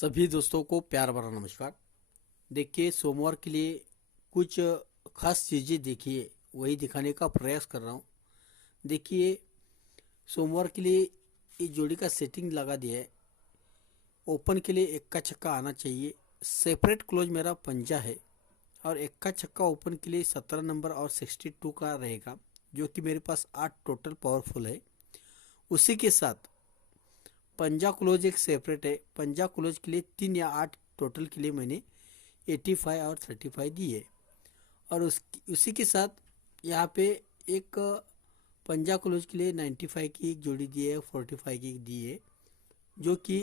सभी दोस्तों को प्यार भरा नमस्कार। देखिए, सोमवार के लिए कुछ खास चीज़ें देखिए वही दिखाने का प्रयास कर रहा हूँ। देखिए, सोमवार के लिए इस जोड़ी का सेटिंग लगा दिया है। ओपन के लिए इक्का छक्का आना चाहिए। सेपरेट क्लोज मेरा पंजा है और इक्का छक्का ओपन के लिए 17 नंबर और 62 का रहेगा, जो कि मेरे पास 8 टोटल पावरफुल है। उसी के साथ पंजा क्लोज एक सेपरेट है। पंजा क्लोज के लिए 3 या 8 टोटल के लिए मैंने 85 और 35 दी है। और उसी के साथ यहाँ पे एक पंजा क्लोज के लिए 95 की एक जोड़ी दी है, 45 की एक दी है, जो कि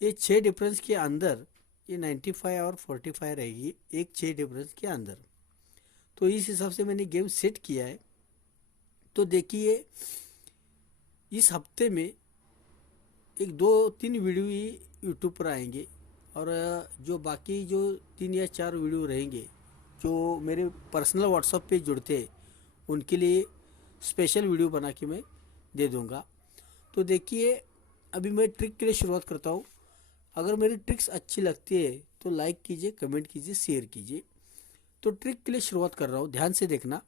ये 6 डिफरेंस के अंदर ये 95 और 45 रहेगी, एक 6 डिफरेंस के अंदर। तो इस हिसाब से मैंने गेम सेट किया है। तो देखिए, इस हफ्ते में एक 2-3 वीडियो ही यूट्यूब पर आएंगे और जो बाकी जो 3 या 4 वीडियो रहेंगे जो मेरे पर्सनल व्हाट्सएप पे जुड़ते हैं उनके लिए स्पेशल वीडियो बना के मैं दे दूंगा। तो देखिए, अभी मैं ट्रिक के लिए शुरुआत करता हूँ। अगर मेरी ट्रिक्स अच्छी लगती है तो लाइक कीजिए, कमेंट कीजिए, शेयर कीजिए। तो ट्रिक के लिए शुरुआत कर रहा हूँ, ध्यान से देखना।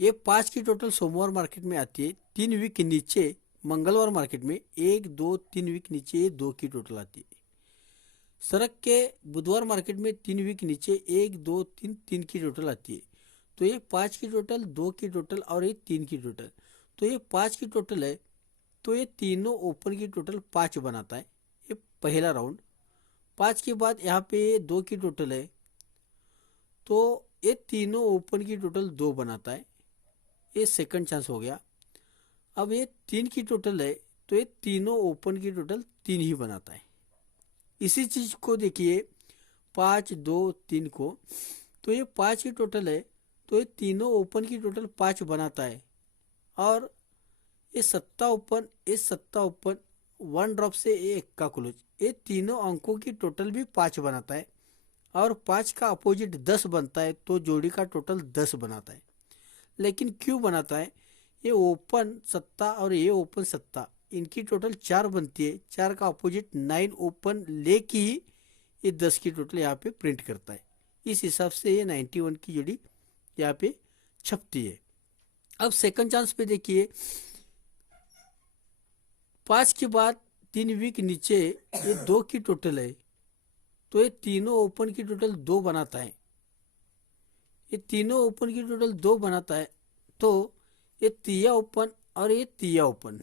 ये 5 की टोटल सोमवार मार्केट में आती है। 3 वीक नीचे मंगलवार मार्केट में 1, 2, 3 वीक नीचे 2 की टोटल आती है। सड़क के बुधवार मार्केट में 3 वीक नीचे 1, 2, 3, 3 की टोटल आती है। तो ये 5 की टोटल, 2 की टोटल और ये 3 की टोटल। तो ये 5 की टोटल है, तो ये तीनों ओपन की टोटल 5 बनाता है। ये पहला राउंड। 5 के बाद यहाँ पे 2 की टोटल है, तो ये तीनों ओपन की टोटल 2 बनाता है। ये सेकंड चांस हो गया। अब ये 3 की टोटल है, तो ये तीनों ओपन की टोटल 3 ही बनाता है। इसी चीज को देखिए 5, 2, 3 को, तो ये 5 की टोटल है, तो ये तीनों ओपन की टोटल 5 बनाता है। और ये सत्ता ओपन, ये सत्ता ओपन, 1 ड्रॉप से ये इक्का क्लोज, ये तीनों अंकों की टोटल भी 5 बनाता है। और 5 का अपोजिट 10 बनता है, तो जोड़ी का टोटल 10 बनाता है। लेकिन क्यों बनाता है? ये ओपन सत्ता और ये ओपन सत्ता, इनकी टोटल 4 बनती है। 4 का अपोजिट 9 ओपन लेके ही ये 10 की टोटल यहाँ पे प्रिंट करता है। इस हिसाब से ये 91 की जोड़ी यहाँ पे छपती है। अब सेकंड चांस पे देखिए, 5 के बाद 3 वीक नीचे ये 2 की टोटल है, तो ये तीनों ओपन की टोटल 2 बनाता है। ये तीनों ओपन की टोटल 2 बनाता है, तो ये तिया ओपन और ये तिया ओपन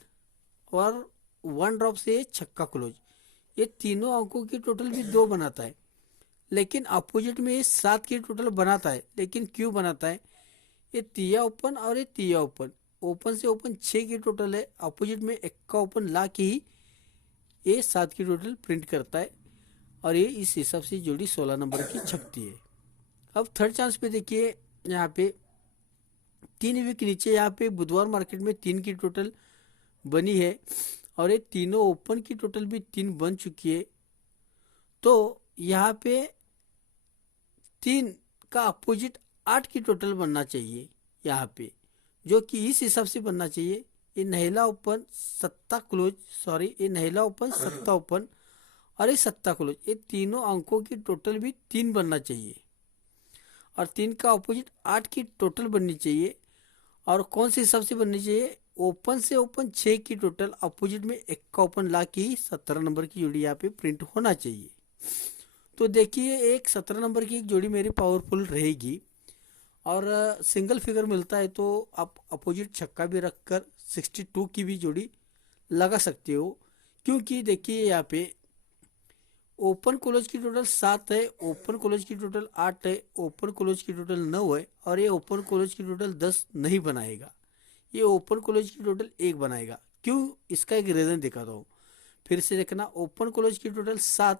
और 1 ड्रॉप से ये छक्का क्लोज, ये तीनों अंकों की टोटल भी 2 बनाता है। लेकिन अपोजिट में ये 7 की टोटल बनाता है। लेकिन क्यों बनाता है? ये तिया ओपन और ये तिया ओपन, ओपन से ओपन 6 की टोटल है, अपोजिट में इक्का ओपन ला के ही ये 7 की टोटल प्रिंट करता है। और ये इस हिसाब से जोड़ी 16 नंबर की छपती है। अब थर्ड चांस पे देखिए, यहाँ पे 3 वीक नीचे यहाँ पे बुधवार मार्केट में 3 की टोटल बनी है और ये तीनों ओपन की टोटल भी 3 बन चुकी है। तो यहाँ पे 3 का अपोजिट 8 की टोटल बनना चाहिए यहाँ पे, जो कि इस हिसाब से बनना चाहिए। ये नहला ओपन सत्ता क्लोज, सॉरी, ये नहला ओपन सत्ता ओपन और ये सत्ता क्लोज, ये तीनों अंकों की टोटल भी 3 बनना चाहिए। और 3 का अपोजिट 8 की टोटल बननी चाहिए। और कौन से हिसाब से बननी चाहिए? ओपन से ओपन 6 की टोटल, अपोजिट में एक का ओपन ला की 17 नंबर की जोड़ी यहाँ पे प्रिंट होना चाहिए। तो देखिए, एक 17 नंबर की एक जोड़ी मेरी पावरफुल रहेगी और सिंगल फिगर मिलता है, तो आप अपोजिट छक्का भी रखकर 62 की भी जोड़ी लगा सकते हो। क्योंकि देखिए, यहाँ पे ओपन क्लोज की टोटल 7 है, ओपन क्लोज की टोटल 8 है, ओपन क्लोज की टोटल 9 है और ये ओपन क्लोज की टोटल 10 नहीं बनाएगा। ये ओपन क्लोज की टोटल 1 बनाएगा। क्यों? इसका एक रीजन दिखाता हूँ। फिर से देखना, ओपन क्लोज की टोटल 7,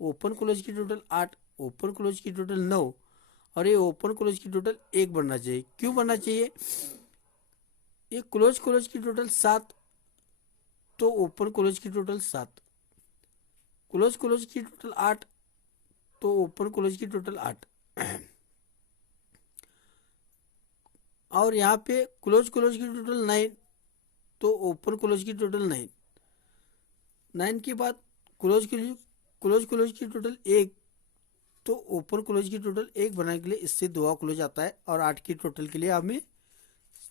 ओपन क्लोज की टोटल 8, ओपन क्लोज की टोटल 9 और ये ओपन क्लोज की टोटल 1 बनना चाहिए। क्यों बनना चाहिए? ये क्लोज क्लोज की टोटल 7, तो ओपन क्लोज की टोटल 7, क्लोज क्लोज की टोटल 8, तो ओपन क्लोज की टोटल 8 और यहाँ पे क्लोज क्लोज की टोटल 9, तो ओपन क्लोज की टोटल 9, 9 के बाद क्लोज की टोटल एक, तो ओपन क्लोज की टोटल एक बनाने के लिए इससे दुआ क्लोज आता है और 8 की टोटल के लिए हमें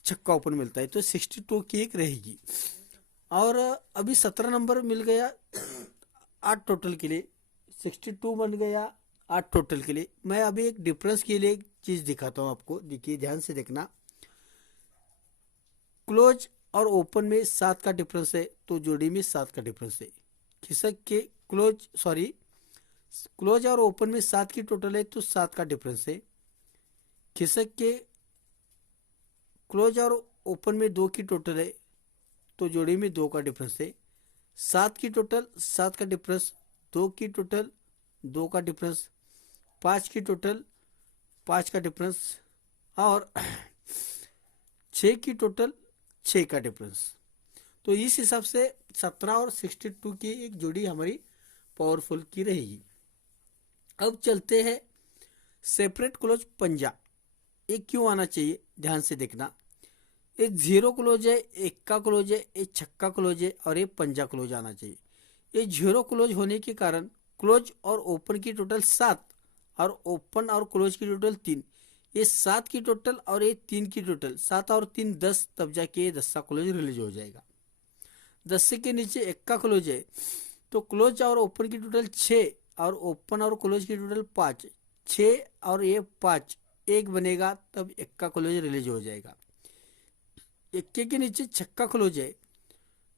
छक्का ओपन मिलता है, तो 62 की एक रहेगी। और अभी 17 नंबर मिल गया 8 टोटल के लिए, 62 बन गया 8 टोटल के लिए। मैं अभी एक डिफरेंस के लिए एक चीज दिखाता हूँ आपको, देखिए ध्यान से देखना। क्लोज और ओपन में 7 का डिफरेंस है, तो जोड़ी में 7 का डिफरेंस है। खिसक के क्लोज और ओपन में 7 की टोटल है, तो 7 का डिफरेंस है। खिसक के क्लोज और ओपन में 2 की टोटल है, तो जोड़ी में 2 का डिफरेंस है। 7 की टोटल 7 का डिफरेंस, 2 की टोटल 2 का डिफरेंस, 5 की टोटल 5 का डिफरेंस, और 6 की टोटल 6 का डिफरेंस। तो इस हिसाब से 17 और 62 की एक जोड़ी हमारी पावरफुल की रहेगी। अब चलते हैं सेपरेट क्लोज पंजा। एक क्यों आना चाहिए, ध्यान से देखना। एक 0 क्लोज है, एक का क्लोज है, एक छक्का क्लोज है और एक पंजा क्लोज आना चाहिए। ये 0 क्लोज होने के कारण क्लोज और ओपन की टोटल 7 और ओपन और क्लोज की टोटल 3, ये 7 की टोटल और ये 3 की टोटल, 7 और 3 10, तब जाके 10 का क्लोज रिलीज हो जाएगा। 10 के नीचे एक का क्लोज है, तो क्लोज और ओपन की टोटल 6 और ओपन और क्लोज की टोटल 5, 6 और ये 5 एक बनेगा, तब एक का क्लोज रिलीज हो जाएगा। इक्के के नीचे छक्का क्लोज है,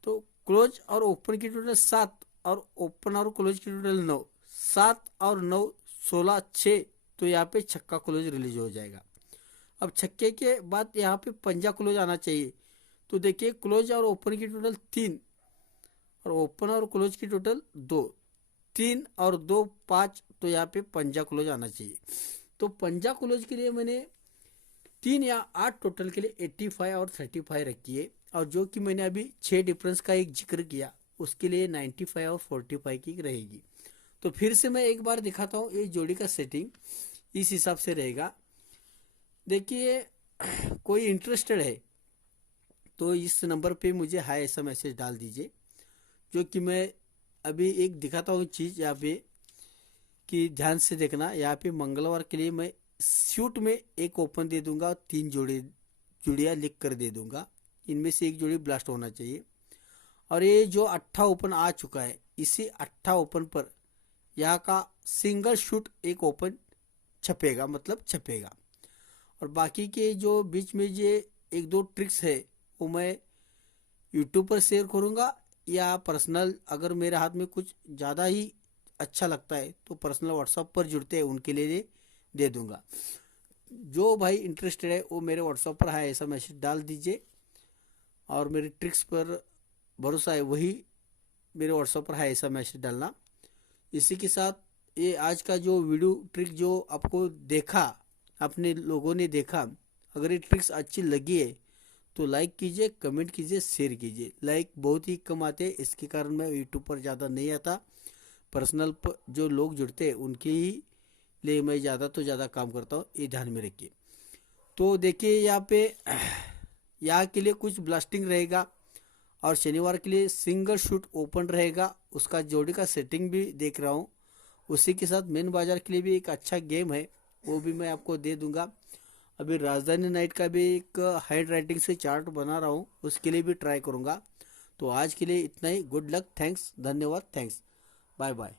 तो क्लोज और ओपन की टोटल 7 और ओपन और क्लोज की टोटल 9, 7 और 9 16 6, तो यहाँ पे छक्का क्लोज रिलीज हो जाएगा। अब छक्के के बाद यहाँ पे पंजा क्लोज आना चाहिए, तो देखिए क्लोज और ओपन की टोटल 3 और ओपन और क्लोज की टोटल 2, 3 और 2 5, तो यहाँ पे पंजा क्लोज आना चाहिए। तो पंजा क्लोज के लिए मैंने 3 या 8 टोटल के लिए 85 और 35 रखी है, और जो कि मैंने अभी 6 डिफरेंस का एक जिक्र किया उसके लिए 95 और 45 की रहेगी। तो फिर से मैं एक बार दिखाता हूँ, ये जोड़ी का सेटिंग इस हिसाब से रहेगा। देखिए कोई इंटरेस्टेड है तो इस नंबर पे मुझे हाय ऐसा मैसेज डाल दीजिए, जो कि मैं अभी एक दिखाता हूँ चीज़ यहाँ पे, कि ध्यान से देखना। यहाँ पे मंगलवार के लिए मैं शूट में एक ओपन दे दूंगा, 3 जोड़ियाँ लिख कर दे दूंगा, इनमें से एक जोड़ी ब्लास्ट होना चाहिए। और ये जो 8 ओपन आ चुका है, इसी 8 ओपन पर यहाँ का सिंगल शूट एक ओपन छपेगा, मतलब छपेगा। और बाकी के जो बीच में ये 1-2 ट्रिक्स है वो मैं यूट्यूब पर शेयर करूँगा, या पर्सनल अगर मेरे हाथ में कुछ ज़्यादा ही अच्छा लगता है तो पर्सनल व्हाट्सएप पर जुड़ते हैं उनके लिए दे दूंगा। जो भाई इंटरेस्टेड है वो मेरे व्हाट्सएप पर है ऐसा मैसेज डाल दीजिए, और मेरी ट्रिक्स पर भरोसा है वही मेरे व्हाट्सएप पर है ऐसा मैसेज डालना। इसी के साथ ये आज का जो वीडियो ट्रिक जो आपको देखा, अपने लोगों ने देखा, अगर ये ट्रिक्स अच्छी लगी है तो लाइक कीजिए, कमेंट कीजिए, शेयर कीजिए। लाइक बहुत ही कम आते हैं, इसके कारण मैं यूट्यूब पर ज़्यादा नहीं आता। पर्सनल पर जो लोग जुड़ते हैं उनके ही लिए मैं ज़्यादा तो ज़्यादा काम करता हूँ, ये ध्यान में रखिए। तो देखिए यहाँ पे यहाँ के लिए कुछ ब्लास्टिंग रहेगा, और शनिवार के लिए सिंगल शूट ओपन रहेगा, उसका जोड़ी का सेटिंग भी देख रहा हूँ। उसी के साथ मेन बाजार के लिए भी एक अच्छा गेम है, वो भी मैं आपको दे दूंगा। अभी राजधानी नाइट का भी एक हैंड राइटिंग से चार्ट बना रहा हूँ, उसके लिए भी ट्राई करूँगा। तो आज के लिए इतना ही। गुड लक, थैंक्स, धन्यवाद, थैंक्स, बाय बाय।